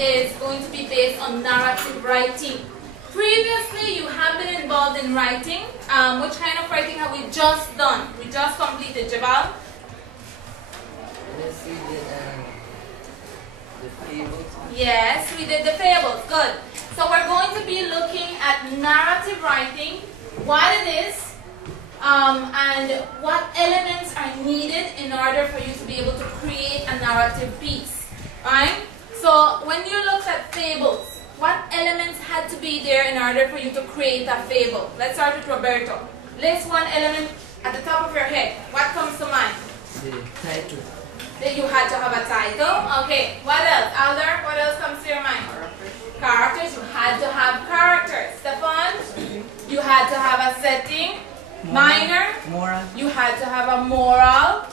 is going to be based on narrative writing. Previously, you have been involved in writing. Which kind of writing have we just done? We just completed, Jabal? Yes, we did the fables. Yes, we did the fables. Good. So we're going to be looking at narrative writing, what it is, and what elements are needed in order for you to be able to create a narrative piece. Alright? So when you look at fables, what elements had to be there in order for you to create a fable? Let's start with Roberto. List one element at the top of your head. What comes to mind? The title. That you had to have a title. Okay. What else? Alder, what else comes to your mind? Characters. You had to have characters. Stefan, you had to have a setting. Minor, moral. You had to have a moral.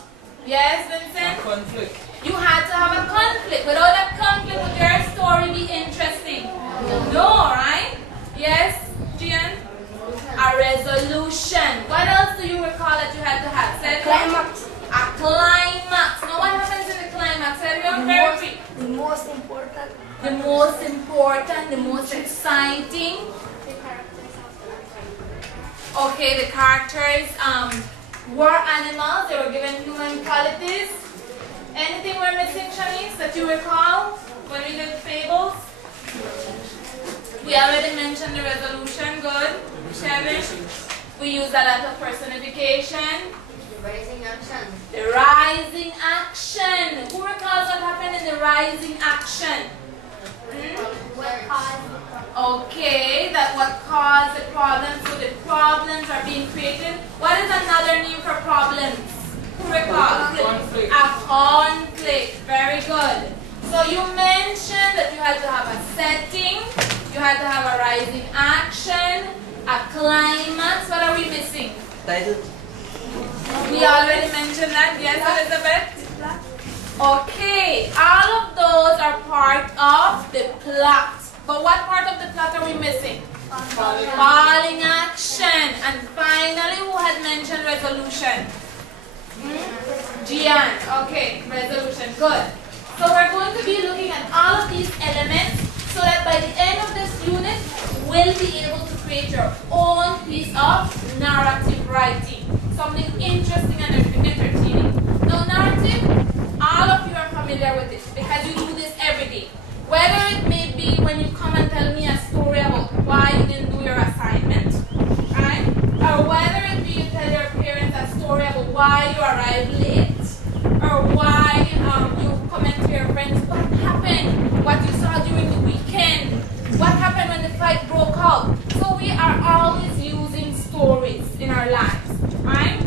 Yes, Vincent? A conflict. You had to have a conflict. Without a conflict, would your story be interesting? No, right? Yes, Gian? A resolution. What else do you recall that you had to have? Climax. A climax. Now what happens in the climax? Very quick. The most important. The most important, the most exciting. Okay, the characters were animals. They were given human qualities. Anything we're missing, Shanice, that you recall when we did fables? We already mentioned the resolution. Good. Kevin, we used a lot of personification. Rising action. The rising action. Who recalls what happened in the rising action? Okay, that what caused the problems. So the problems are being created. What is another name for problems? Who recalls? Conflict. A conflict. Very good. So you mentioned that you had to have a setting, you had to have a rising action, a climax. What are we missing? Title. We already mentioned that. Yes, Elizabeth? Okay, all of those are part of the plot. But what part of the plot are we missing? Falling action. And finally, who had mentioned resolution? Gian. Okay, resolution. Good. So we're going to be looking at all of these elements so that by the end of this unit, we'll be able to create your own piece of narrative writing. Something interesting and entertaining. Now, narrative, all of you are familiar with this because you do this every day. Whether it may be when you come and tell me a story about why you didn't do your assignment, right? Or whether it be you tell your parents a story about why you arrived late, or why you comment to your friends what happened, what you saw during the weekend, what happened when the fight broke out. So we are always using stories in our lives, right?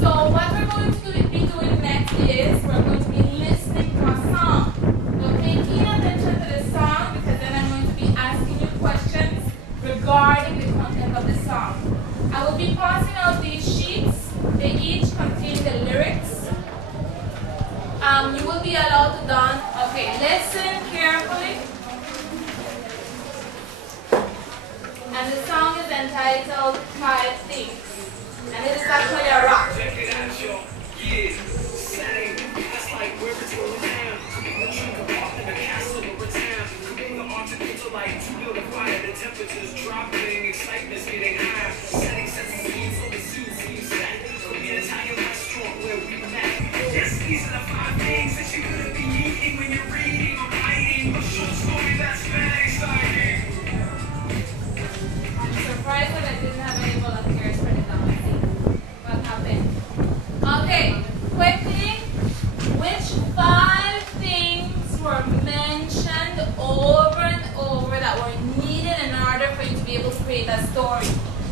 So what we're going to be doing next is we're going to be listening to a song. So pay keen attention to the song because then I'm going to be asking you questions regarding the content of the song. I will be passing out these sheets. They each contain the lyrics. You will be allowed to don. Okay, listen carefully. And the song is entitled Five Things. And it is actually a rock. Check it out, y'all. Yeah, same. That's like where it's going down. The trick of off in the castle of a town. The artificial light to build a fire. The temperature's dropping, excitement's getting higher. Setting sets the scene so the scene seems set. From the Italian restaurant where we met. Yes, these are the five things that you're gonna be eating when you're reading or writing a short story that's very exciting. I'm surprised that I didn't have any volunteers for the dance. What happened? Okay, quickly, which five things were mentioned over and over that were needed in order for you to be able to create a story?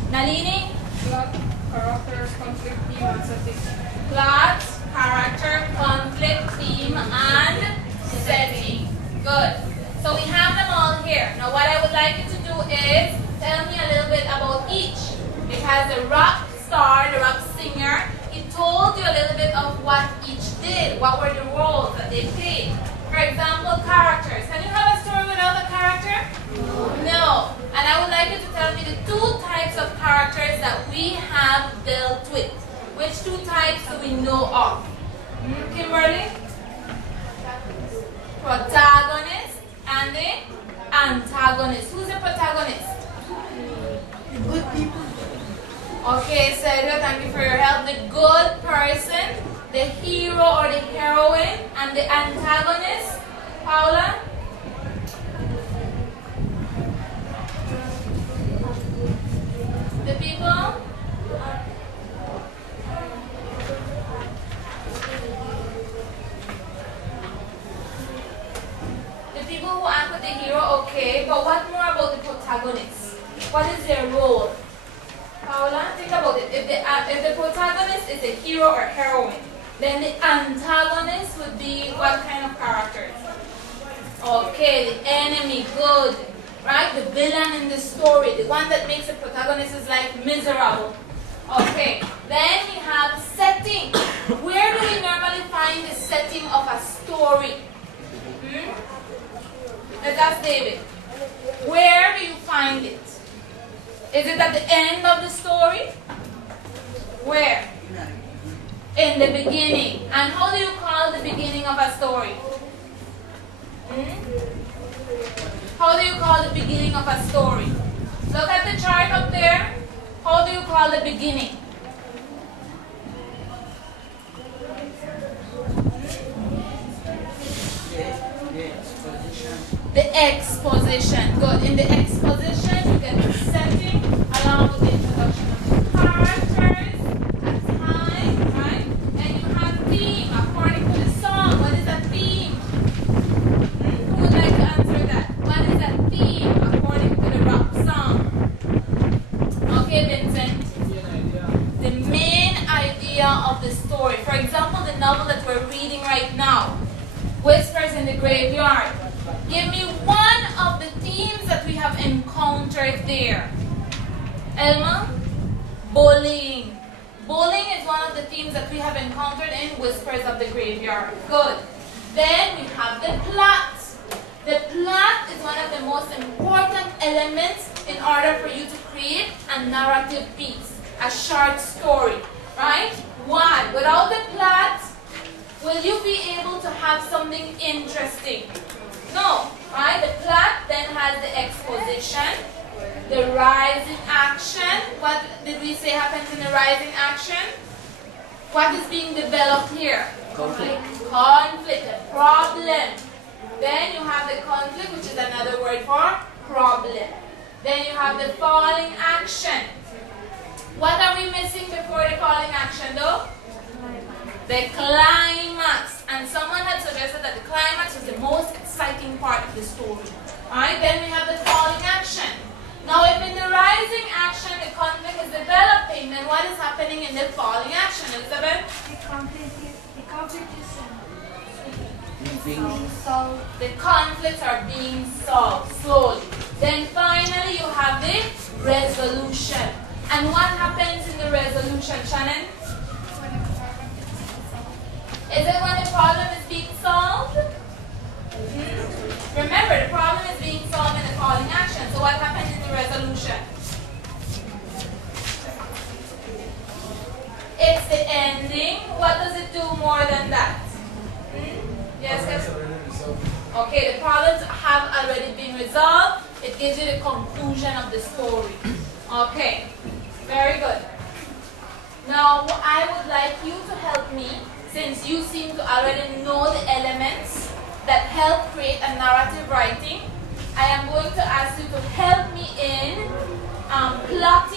Nalini? Plot, character, conflict, theme, and setting. Plot, character, conflict, theme, and setting. Good. So we have them all here. Now what I would like you to do is tell me a little bit about each. Because the rock star, the rock singer, he told you a little bit of what each did. What were the roles that they played. For example, characters. Can you have a story without a character? No. And I would like you to tell me the two types of characters that we have dealt with. Which two types do we know of? Kimberly? Protagonist and and the antagonist. Who's the protagonist? The good people. Okay, Sergio, thank you for your help. The good person, the hero or the heroine, and the antagonist. Paula? The people? The people who act with the hero, okay, but what more about the protagonist? What is their role? Paula, think about it. If the protagonist is a hero or heroine, then the antagonist would be what kind of characters? Okay, the enemy, good. Right? The villain in the story, the one that makes the protagonist's life miserable. Okay, then we have setting. Where do we normally find the setting of a story? Let's ask David. Where do you find it? Is it at the end of the story? Where? In the beginning. And how do you call the beginning of a story? How do you call the beginning of a story? Look at the chart up there. How do you call the beginning? The exposition. Good. In the exposition, you get the setting along with the introduction of the characters, a time, right? And you have theme according to the song. What is a theme? Who would like to answer that? What is a theme according to the rock song? Okay, Vincent. The main idea of the story. For example, the novel that we're reading right now, Whispers in the Graveyard. Give me one of the themes that we have encountered there. Elma? Bullying. Bullying is one of the themes that we have encountered in Whispers of the Graveyard. Good. Then we have the plot. The plot is one of the most important elements in order for you to create a narrative piece, a short story, right? Why? Without the plot, will you be able to have something interesting? No, right? The plot then has the exposition, the rising action. What did we say happens in the rising action? What is being developed here? Conflict. Conflict, a problem. Then you have the conflict, which is another word for problem. Then you have the falling action. What are we missing before the falling action though? The climax. And someone had suggested that the climax is the most exciting part of the story. Alright, then we have the falling action. Now if in the rising action the conflict is developing, then what is happening in the falling action, Elizabeth? The conflict is Being solved. The conflicts are being solved slowly. Then finally you have the resolution. And what happens in the resolution, Shannon? Is it when the problem is being solved? Remember, the problem is being solved in the falling action. So what happens in the resolution? It's the ending. What does it do more than that? Yes, yes. Okay, the problems have already been resolved. It gives you the conclusion of the story. Okay, very good. Now, I would like you to help me, since you seem to already know the elements that help create a narrative writing. I am going to ask you to help me in plotting